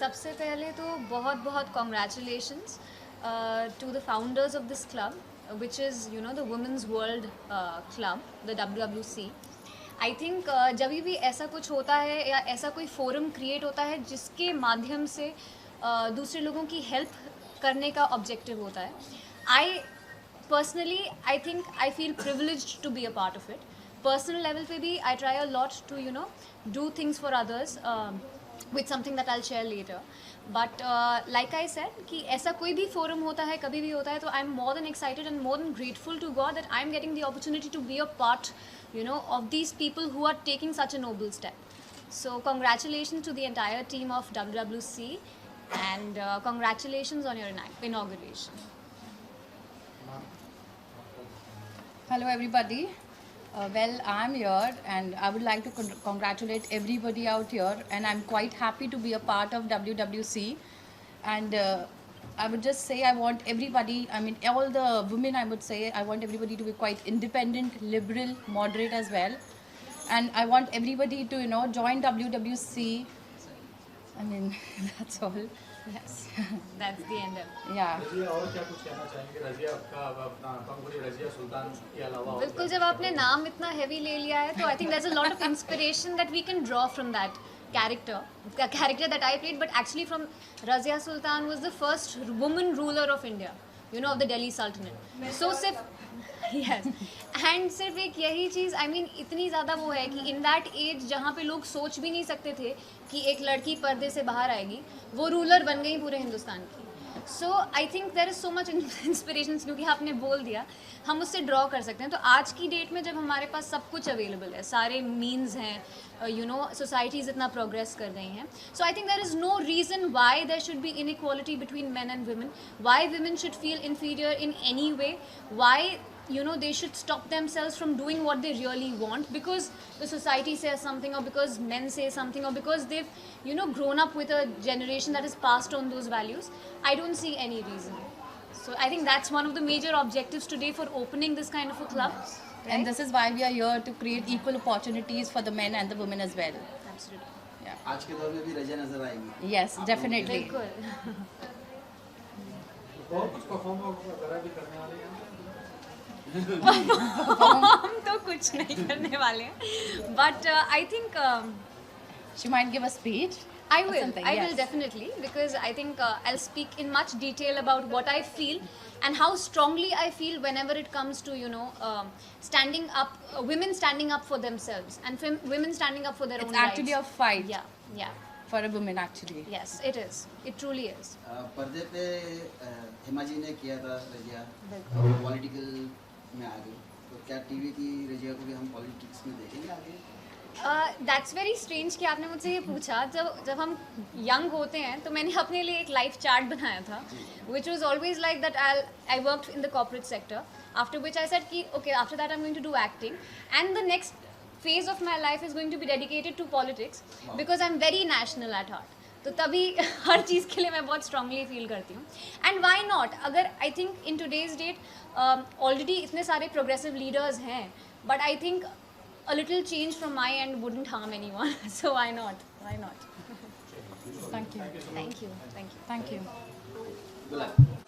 सबसे पहले तो बहुत बहुत congratulations to the founders of this club which is the women's world club, the WWC. I think जब भी ऐसा कुछ होता है या ऐसा कोई फोरम क्रिएट होता है जिसके माध्यम से दूसरे लोगों की हेल्प करने का ऑब्जेक्टिव होता है, I personally I think I feel privileged to be a part of it. Personal level पे भी I try a lot to do things for others with something that I'll share later. But like I said कि ऐसा कोई भी forum होता है, कभी भी होता है, तो I'm more than excited and more than grateful to God that I'm getting the opportunity to be a part of these people who are taking such a noble step. So congratulations to the entire team of WWC and congratulations on your inauguration. Hello everybody. Well, I'm here and I would like to congratulate everybody out here, and I'm quite happy to be a part of WWC. And I would just say I want everybody, I mean all the women, I would say I want everybody to be quite independent, liberal, moderate as well. And I want everybody to join WWC. I mean that's all. Yes. That's the end of it. Yeah. Razia, और क्या कुछ कहना चाहेंगे? रज़िया आपका अपना कंपनी रज़िया सुल्तान के अलावा बिल्कुल, जब आपने नाम इतना हेवी ले लिया है तो I think there is a lot of inspiration that we can draw from that character that I played, but actually from Razia Sultan was the first woman ruler of India, of the Delhi Sultanate. So सिर्फ yes, and सिर्फ एक यही चीज़, I mean इतनी ज़्यादा वो है कि in that age जहाँ पे लोग सोच भी नहीं सकते थे कि एक लड़की पर्दे से बाहर आएगी, वो रूलर बन गई पूरे हिंदुस्तान की. So I think there is so much inspiration, क्योंकि आपने बोल दिया, हम उससे ड्रॉ कर सकते हैं. तो आज की डेट में जब हमारे पास सब कुछ अवेलेबल है, सारे मीन्स हैं, सोसाइटीज़ इतना प्रोग्रेस कर रही हैं, so I think there is no reason why there should be inequality between man and women, why women should feel inferior in any way, why they should stop themselves from doing what they really want because the society says something, or because men say something, or because they've grown up with a generation that has passed on those values. I don't see any reason. So I think that's one of the major objectives today for opening this kind of a club, right? And this is why we are here to create equal opportunities for the men and the women as well. Absolutely. Yeah. आज के दौर में भी रज़िया नजर आएगी. Yes, definitely. बिल्कुल. और कुछ परफॉर्म वगैरह भी करने वाले हैं? हम तो कुछ नहीं करने वाले हैं, but I think She might give a speech. I or will. something, I yes. will definitely, because I think I'll speak in much detail about what I feel and how strongly I feel whenever it comes to standing up, women standing up for themselves and women standing up for their own It's actually rights. a fight. Yeah. For a woman actually. Yes, it is. It truly is. पर्दे पे हेमा जी ने किया था रज़िया, पॉलिटिकल में आ गई, तो क्या टीवी की रज़िया को भी हम पॉलिटिक्स में देखेंगे आगे? दैट्स वेरी स्ट्रेंज कि आपने मुझसे ये पूछा. जब हम यंग होते हैं तो मैंने अपने लिए एक लाइफ चार्ट बनाया था, which was always like that. I work in the corporate sector, after which I said कि okay, after that I am going to do acting, and the next phase of my life is going to be dedicated to politics because I'm very national at heart. तो तभी हर चीज़ के लिए मैं बहुत strongly feel करती हूँ. And why not? अगर I think in today's date already इतने सारे progressive leaders हैं, but I think a little change from my end wouldn't harm anyone. So why not? Why not? Thank you. Thank you. Thank you. Thank you. Good luck.